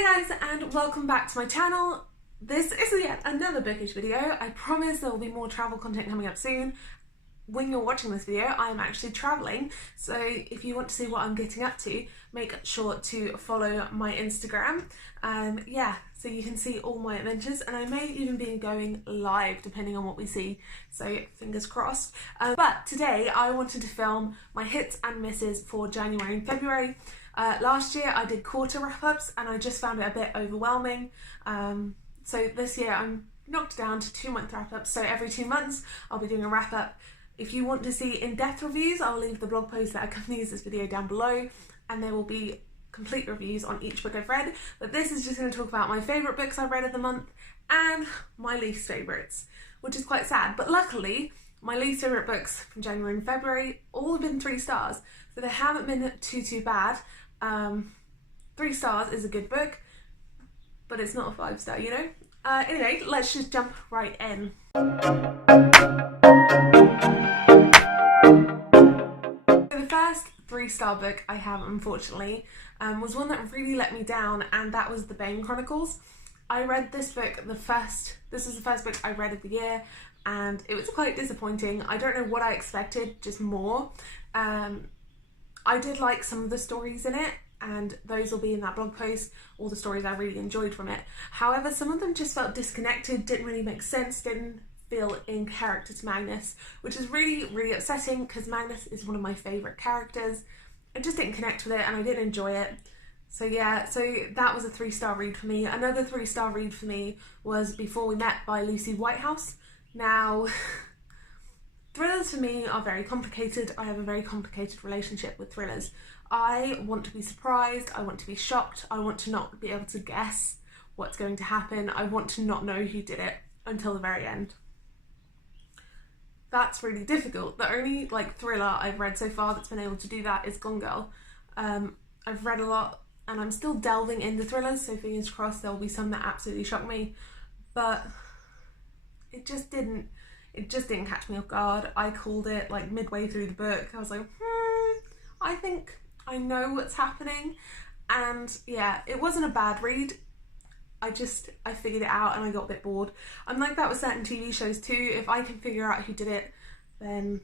Hi guys, and welcome back to my channel. This is yet another bookish video. I promise there will be more travel content coming up soon. When you're watching this video, I'm actually travelling, so if you want to see what I'm getting up to, make sure to follow my Instagram. Yeah, so you can see all my adventures, and I may even be going live depending on what we see, so fingers crossed. But today I wanted to film my hits and misses for January and February. Last year I did quarter wrap-ups and I just found it a bit overwhelming. So this year I'm knocked down to 2-month wrap-ups, so every 2 months I'll be doing a wrap-up. If you want to see in-depth reviews, I'll leave the blog post that accompanies this video down below, and there will be complete reviews on each book I've read. But this is just going to talk about my favourite books I've read of the month and my least favourites, which is quite sad. But luckily, my least favourite books from January and February all have been 3 stars, so they haven't been too bad. 3 stars is a good book, but it's not a 5-star, you know? Anyway, let's just jump right in. So the first 3-star book I have, unfortunately, was one that really let me down, and that was the Bane Chronicles. I read this book this was the first book I read of the year, and it was quite disappointing. I don't know what I expected, just more. I did like some of the stories in it, and those will be in that blog post, all the stories I really enjoyed from it. However, some of them just felt disconnected, didn't really make sense, didn't feel in character to Magnus, which is really upsetting because Magnus is one of my favourite characters. I just didn't connect with it and I didn't enjoy it. So yeah, so that was a 3-star read for me. Another 3-star read for me was Before We Met by Lucy Whitehouse. Now, thrillers for me are very complicated. I have a very complicated relationship with thrillers. I want to be surprised, I want to be shocked, I want to not be able to guess what's going to happen, I want to not know who did it until the very end. That's really difficult. The only thriller I've read so far that's been able to do that is Gone Girl. I've read a lot and I'm still delving into thrillers, so fingers crossed there'll be some that absolutely shock me, but it just didn't catch me off guard. I called it midway through the book. I was like, I think I know what's happening. And yeah, it wasn't a bad read. I figured it out and I got a bit bored. I'm like that with certain TV shows too. If I can figure out who did it, then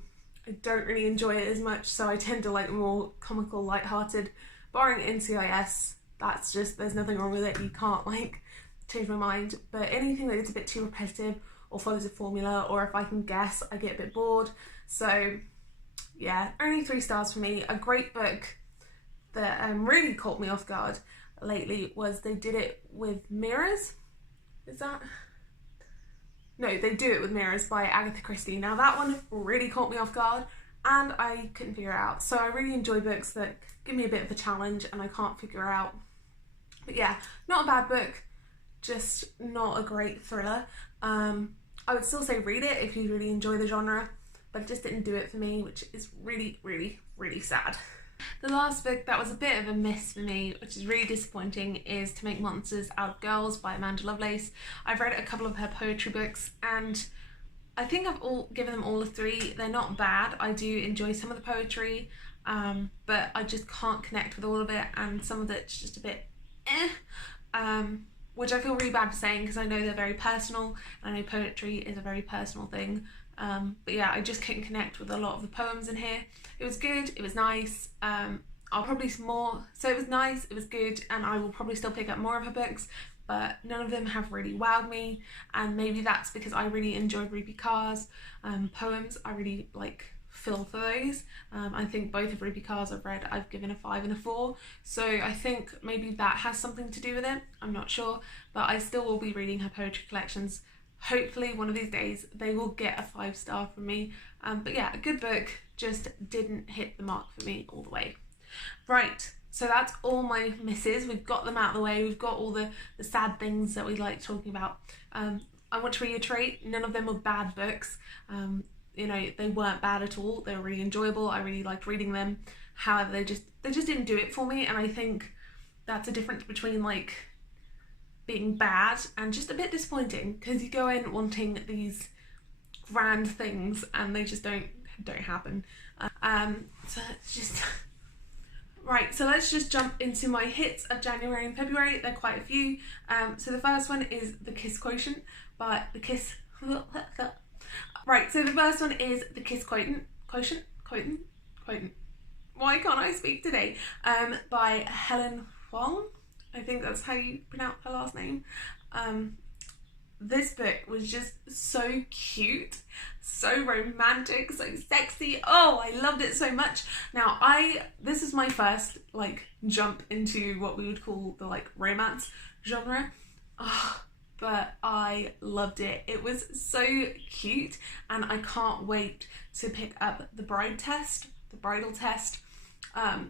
I don't really enjoy it as much. So I tend to like more comical, light-hearted. Barring NCIS, that's just, there's nothing wrong with it. You can't change my mind. But anything that is a bit too repetitive or follows a formula, or if I can guess, I get a bit bored. So yeah, only 3 stars for me. A great book that really caught me off guard lately was They Did It With Mirrors. Is that? No, They Do It With Mirrors by Agatha Christie. Now that one really caught me off guard and I couldn't figure it out. So I really enjoy books that give me a bit of a challenge and I can't figure out. But yeah, not a bad book, just not a great thriller. I would still say read it if you really enjoy the genre, but it just didn't do it for me, which is really sad. The last book that was a bit of a miss for me, which is really disappointing, is To Make Monsters Out of Girls by Amanda Lovelace. I've read a couple of her poetry books and I think I've given them all a 3. They're not bad. I do enjoy some of the poetry, but I just can't connect with all of it, and some of it's just a bit which I feel really bad for saying because I know they're very personal and I know poetry is a very personal thing. But yeah, I just couldn't connect with a lot of the poems in here. It was good, it was nice, so it was nice, it was good, and I will probably still pick up more of her books, but none of them have really wowed me, and maybe that's because I really enjoyed Ruby Carr's poems. I really feel for those. I think both of Ruby Carr's I've read, I've given a 5 and a 4, so I think maybe that has something to do with it. I'm not sure, but I still will be reading her poetry collections. Hopefully one of these days they will get a 5-star from me. But yeah, a good book, just didn't hit the mark for me all the way. Right, so that's all my misses. We've got them out of the way. We've got all the sad things that we like talking about. I want to reiterate, none of them were bad books. You know, they weren't bad at all. They were really enjoyable. I really liked reading them. However, they just didn't do it for me, and I think that's a difference between being bad and just a bit disappointing, because you go in wanting these grand things and they just don't happen. So it's just Right, so let's just jump into my hits of January and February. There are quite a few. So the first one is the Kiss Quotient by the Kiss. Right, so the first one is the Kiss Quotient. Why can't I speak today? By Helen Huang. I think that's how you pronounce her last name. This book was just so cute, so romantic, so sexy. Oh, I loved it so much. Now, this is my first like jump into what we would call the like romance genre. Oh, but I loved it. It was so cute, and I can't wait to pick up the bridal test. I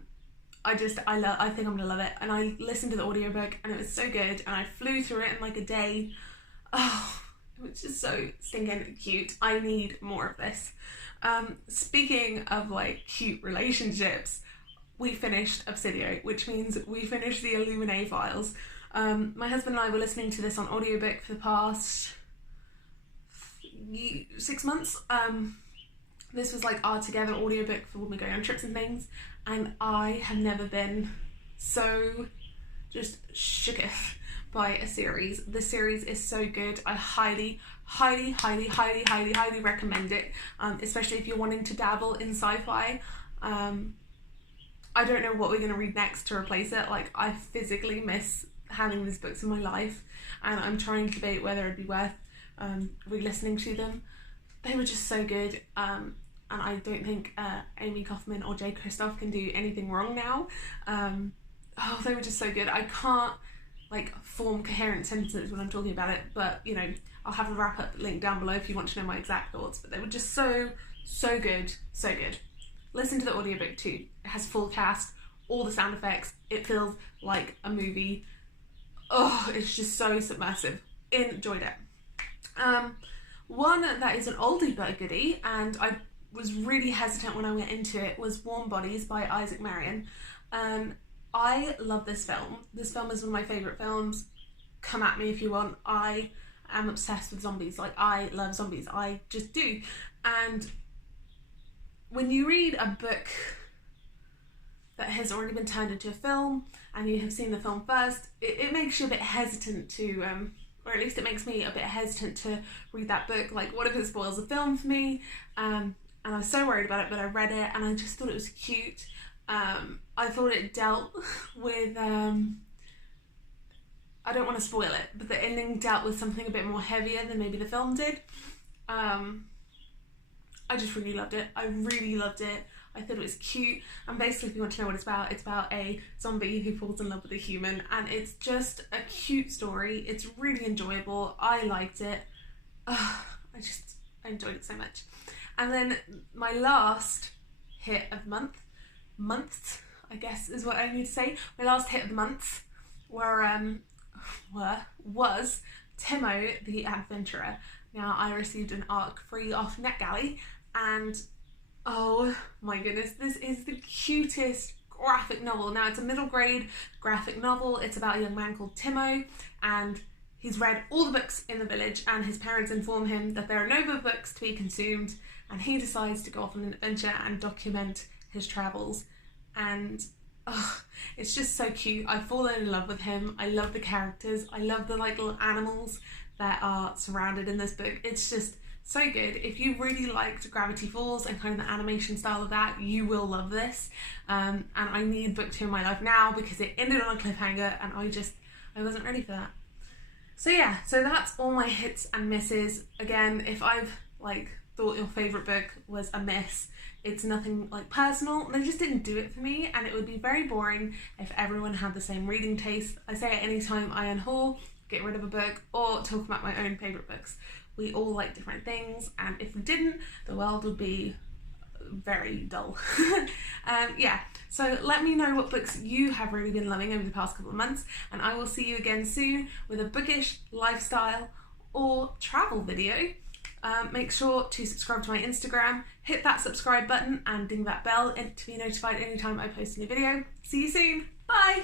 think I'm gonna love it. And I listened to the audiobook and it was so good, and I flew through it in like a day. Oh, it was just so stinking cute. I need more of this. Speaking of like cute relationships, we finished Obsidian, which means we finished the Illuminae files. My husband and I were listening to this on audiobook for the past 6 months. This was like our together audiobook for when we go on trips and things, and I have never been so just shooketh by a series. The series is so good. I highly recommend it, especially if you're wanting to dabble in sci-fi. I don't know what we're going to read next to replace it. Like, I physically miss having these books in my life, and I'm trying to debate whether it'd be worth re-listening to them. They were just so good, and I don't think Amy Kaufman or Jay Kristoff can do anything wrong now. Oh, they were just so good. I can't like form coherent sentences when I'm talking about it, but you know, I'll have a wrap up link down below if you want to know my exact thoughts. But they were just so good, so good. Listen to the audiobook too. It has full cast, all the sound effects. It feels like a movie. Oh, it's just so submersive. Enjoyed it. One that is an oldie but a goodie, and I was really hesitant when I went into it, was Warm Bodies by Isaac Marion. I love this film. This film is one of my favourite films. Come at me if you want. I am obsessed with zombies. Like, I love zombies. I just do. And when you read a book that has already been turned into a film and you have seen the film first, it makes you a bit hesitant to, or at least it makes me a bit hesitant to read that book. Like, what if it spoils the film for me? And I was so worried about it, but I read it and I just thought it was cute. I thought it dealt with, I don't want to spoil it, but the ending dealt with something a bit more heavier than maybe the film did. I just really loved it. I really loved it. I thought it was cute, and basically if you want to know what it's about a zombie who falls in love with a human, and it's just a cute story. It's really enjoyable. I liked it. I enjoyed it so much. And then my last hit of months, I guess is what I need to say. My last hit of the month was Timo the Adventurer. Now, I received an ARC free off NetGalley, and oh my goodness, this is the cutest graphic novel. Now, it's a middle grade graphic novel. It's about a young man called Timo, and he's read all the books in the village, and his parents inform him that there are no more books to be consumed, and he decides to go off on an adventure and document his travels. And it's just so cute. I've fallen in love with him. I love the characters. I love the like little animals that are surrounded in this book. It's just so good. If you really liked Gravity Falls and kind of the animation style of that, you will love this. And I need book 2 in my life now because it ended on a cliffhanger, and I wasn't ready for that. So yeah, so that's all my hits and misses. Again, if I've like thought your favourite book was a miss, it's nothing like personal. They just didn't do it for me, and it would be very boring if everyone had the same reading taste. I say it anytime I unhaul, get rid of a book, or talk about my own favourite books. We all like different things, and if we didn't, the world would be very dull. Yeah, so let me know what books you have really been loving over the past couple of months, and I will see you again soon with a bookish, lifestyle, or travel video. Make sure to subscribe to my Instagram, hit that subscribe button and ding that bell to be notified anytime I post a new video. See you soon, bye!